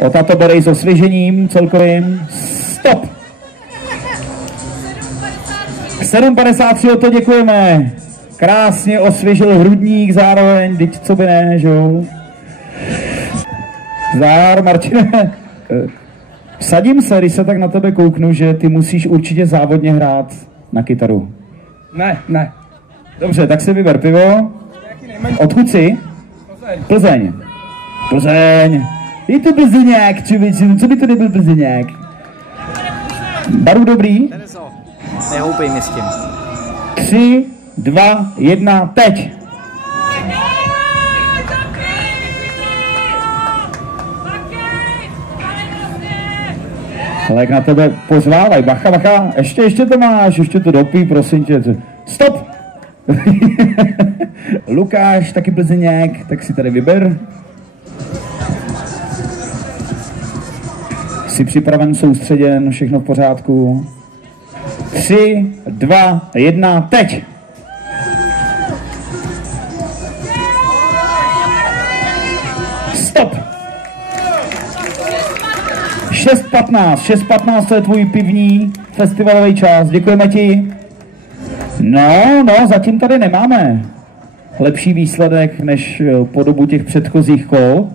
Otato Berej s osvěžením celkovým. Stop! 7,53, o to děkujeme. Krásně osvěžil hrudník zároveň, teď co by ne, že jo? Zdar, Martine. Vsadím se, když se tak na tebe kouknu, že ty musíš určitě závodně hrát na kytaru. Ne. Dobře, tak si vyber pivo. Odkud jsi? Plzeň. Je to Plzeňák, člověče, co by to nebyl Plzeňák? Baru dobrý? Nehoupej mi s tím. 3, 2, 1, teď! Ale jak na tebe pozvávaj, bacha, ještě to máš, ještě to dopij, prosím tě. Stop! Lukáš, taky Plzeňák, tak si tady vyber. Jsi připraven, soustředěn, všechno v pořádku. 3, 2, 1, teď! Stop! 6,15, to je tvůj pivní festivalový čas, děkujeme ti. No, zatím tady nemáme lepší výsledek než po dobu těch předchozích kol.